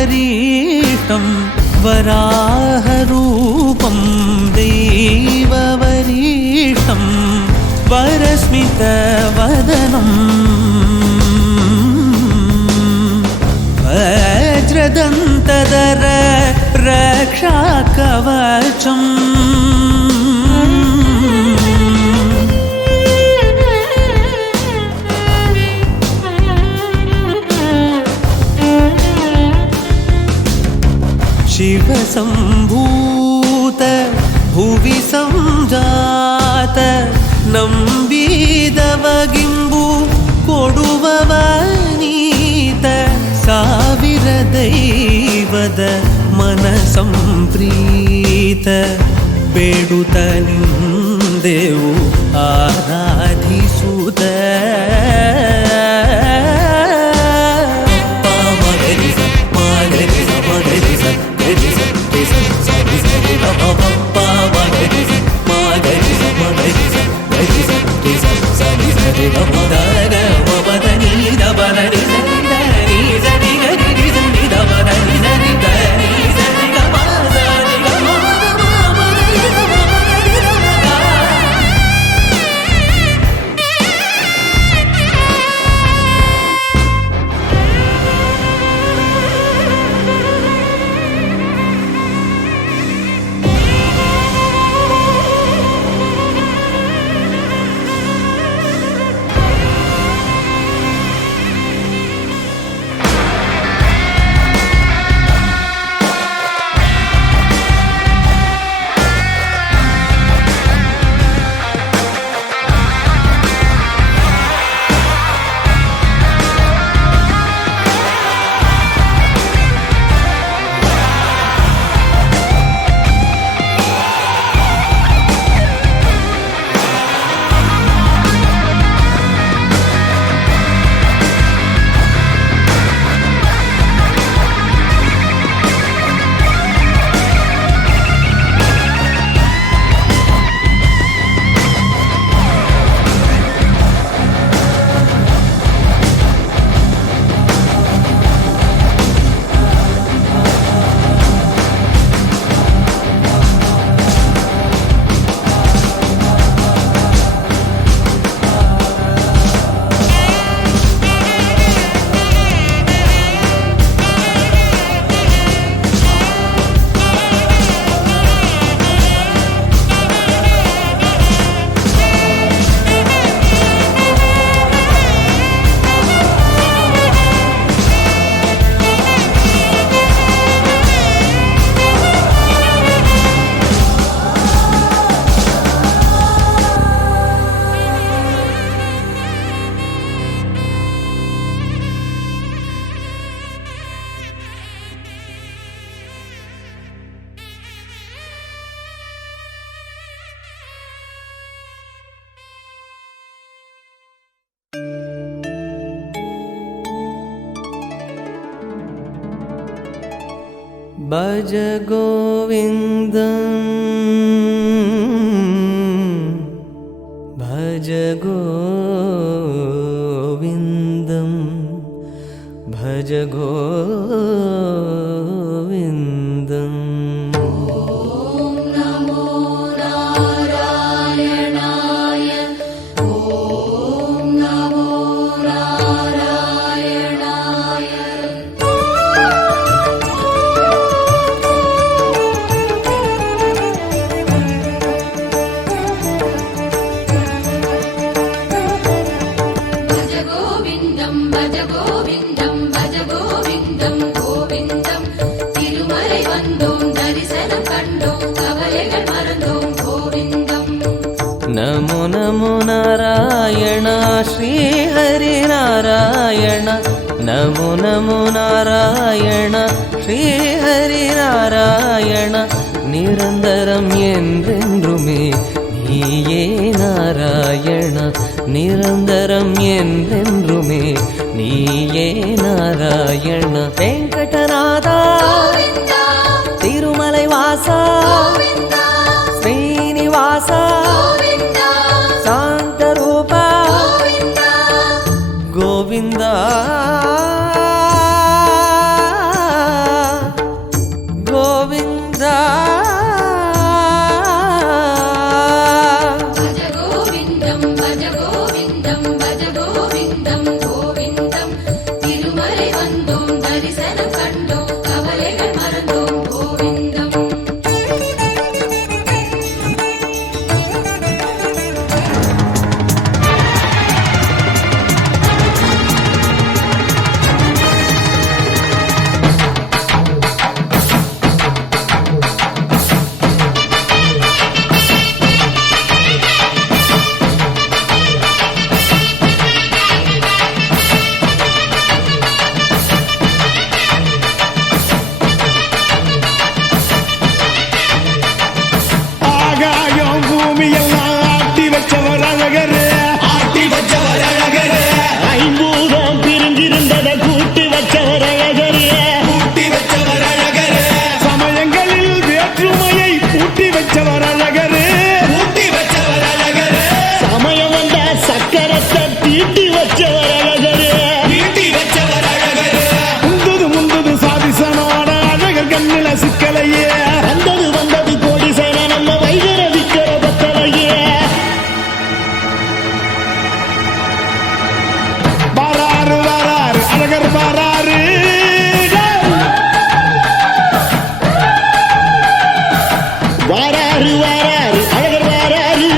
वरीष्टं वराहरूपं दैववरीष्टं वरस्मितवदनं वज्रदन्तधर रक्षाकवचम् शिवसम्भूत भुवि संजात नम्बिदवगिम्बु कोडुववनीत ಸಾವಿರ ದೈವದ ಮನಸಂಪ್ರೀತ ಬೇಡುತ್ತ ನಿಂದೆವು ಆರಾಧಿಸುತ್ತ भज गोविन्दं भज गोविन्दं भज गोविन्दम् नमो नमो नारायण श्री हरि नारायण नमो नमो नारायण श्री हरि नारायण निरंतरम என்றென்றுமே நீயே நாராயண நிரந்தரம் என்றென்றுமே நீயே நாராயண வெங்கடநாதா திருமலை வாசா ஸ்ரீனிவாசா சாந்தரூபா கோவிந்தா வச்சவர் அழகரே முந்தது சாதிசனோட அழகர் கண்ணில சிக்கலையே வந்தது கோடி சேன நம்ம வைகர விக்கிற பத்தலையே வராறு அழகர் வராறு அழகர் வாராரு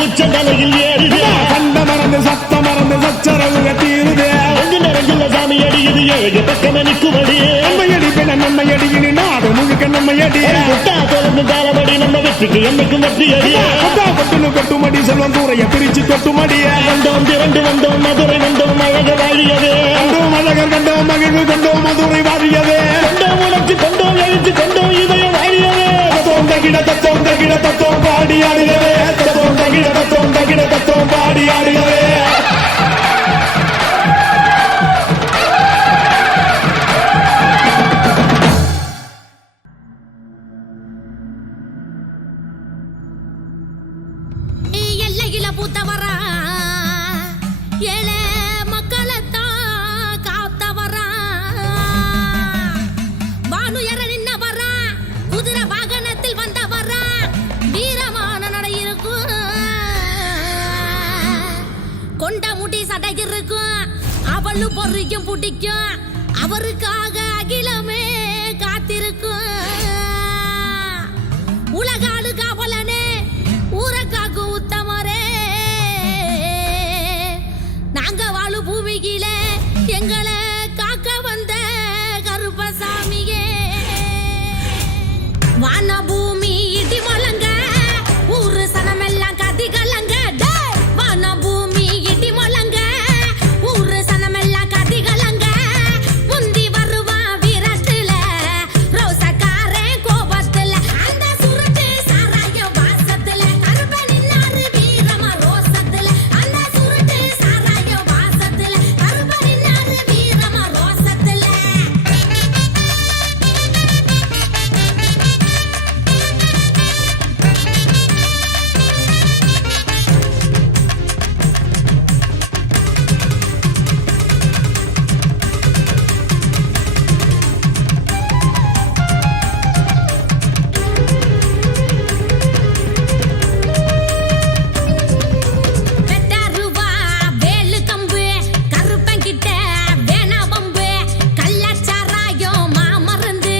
உச்சந்தலையில் ஏறுதே கண்ட மறந்து சத்த மறந்து சச்சரவுக தீருதே நிறைஞ்சுள்ள சாமி அடியுது ஏழு பக்கம் நிற்குமடி நம்மையடி பெண நம்மையடி இனி நாடு முழுக்க நம்மையடி கொட்டா தொடர்ந்து காலமடி நம்ம வெற்றிக்கு என்னைக்கும் வெற்றி அடி கொட்டா கொட்டுன்னு கொட்டுமடி செல்வம் தூரைய பிரிச்சு கொட்டுமடிய வந்தோம் திரண்டு வந்தோம் மதுரை வந்தோம் அழக வாழியவே கண்டோம் அழகர் கண்டோம் மகிழ்வு கண்டோம் மதுரை வாழியவே கண்டோம் உணர்ச்சி கொண்டோம் எழுச்சி கொண்டோம் இதய வாழியவே தத்தோம் தகிட தத்தோம் பாடி ஆடுகவே தத்தோம் தகிட தத்தோம் பாடி ஆடுகவே எல்லையில பூத்தவரா ஏழை மக்களைத்தான் காத்தவரா வானுயர நின்னவரா குதிரை வாகனத்தில் வந்தவரா வீரமான நடை இருக்கும் கொண்ட முடி சடை இருக்கும் அவளு பொறிக்கும் பிடிக்கும் அவருக்காக அகிலமே காத்திருக்கும் உலகாடு காவலனே ஊரக்காக்கு உத்தமரே நாங்க வாழு பூமியில எங்களை காக்க வந்த கருப்பசாமியே வான பூமி இடி மலங்க ஊரு சனமெல்லாம் கதி கலங்க வான பூமி இடி மலங்க ஊரு சனமெல்லாம் கதி கலங்க முந்தி வருவா வீரத்துல ரோசக்காரன் கோபத்துல அந்த சுருட்டு சாராய வாசத்துல கருப்ப நின்னாரு வீரமா ரோசத்துல அந்த சுருட்டு சாராய வாசத்துல கருப்ப நின்னாரு வீரமா ரோசத்துல வெட்டாருவா வேலு கம்பு கருப்பங்கிட்ட வேணா வம்பு கள்ளச்சாராயம் மாமருந்து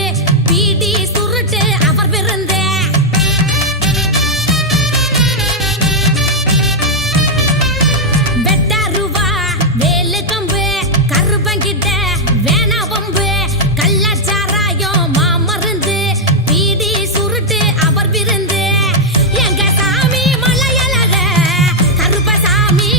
பீடி சுருட்டு அவர் விருந்து வெட்டாருவா வேலு கம்பு கருப்பங்கிட்ட வேணா வம்பு கள்ளச்சாராயம் மாமருந்து பீடி சுருட்டு அவர் விருந்து எங்க சாமி மலையழக கருப்பசாமி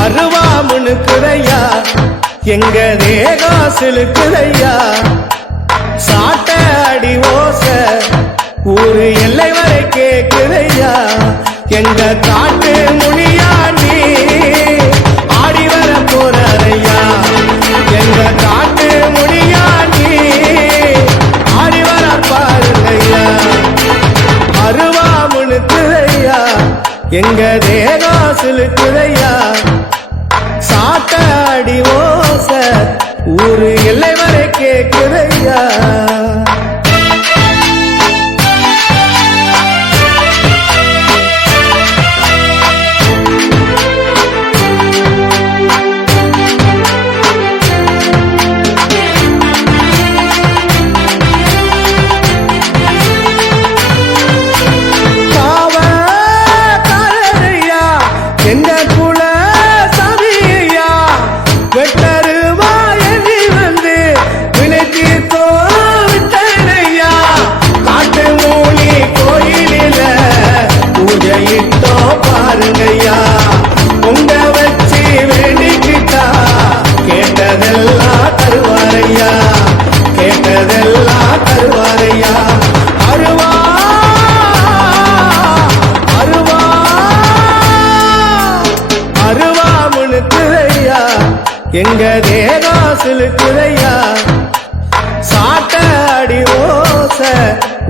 அருவா முனுக்குதையா எங்க தேகம் சிலுக்குதையா சாட்ட அடி ஓச ஊரு எல்லை வரை கேக்குதையா எங்க காட்டு முனியாண்டி ஆடி வர போறையா எங்க காட்டு முனியாண்டி ஆடி வர பாருங்கய்யா அருவா முனுக்குதையா எங்க தேகம் சிலுக்குதையா சாட்ட அடி ஓச ஊரு எல்லை வரை கேக்குதையா எங்க தேகம் சிலுக்குதையா சாட்ட அடி ஓச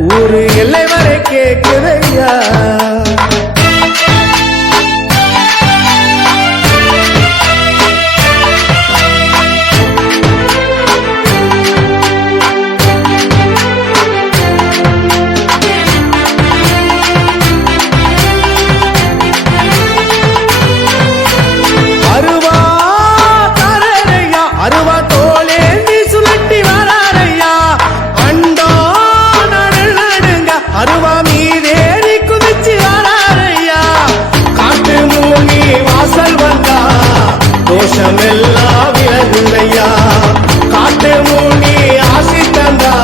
ஊரு எல்லை வரை கேக்குதையா அருவா தோலேந்தி சுழட்டி வராரையா அண்டோ நடுங்க அருவா மீதேறி குதிச்சு வராரையா காட்டு மூனி வாசல் வந்தா தோஷமெல்லாம் விலகுதையா காட்டு மூனி ஆசி தந்தா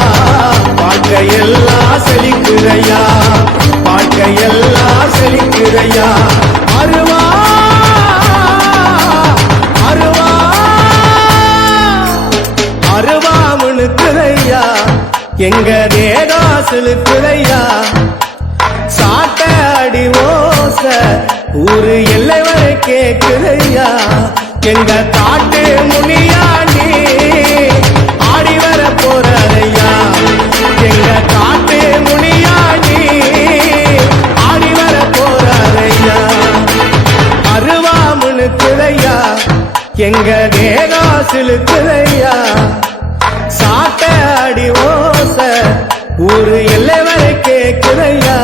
வாழ்க்கையெல்லாம் செழிக்குதையா வாழ்க்கையெல்லாம் செழிக்குதையா அருவா அருவாமுனுக்குதையா எங்க தேகா சிலுக்குதையா சாட்ட அடி ஓச ஊரு எல்லை வரை கேக்குதையா எங்க காட்டு முனியாண்டி ஆடி வர போறாரையா எங்க காட்டு முனியாண்டி ஆடி வர போறாரையா அருவாமுனுக்குதையா எங்க தேகா சிலுக்குதையா சாட்ட அடி ஓச ஊரு எல்லை வரை கேக்குதையா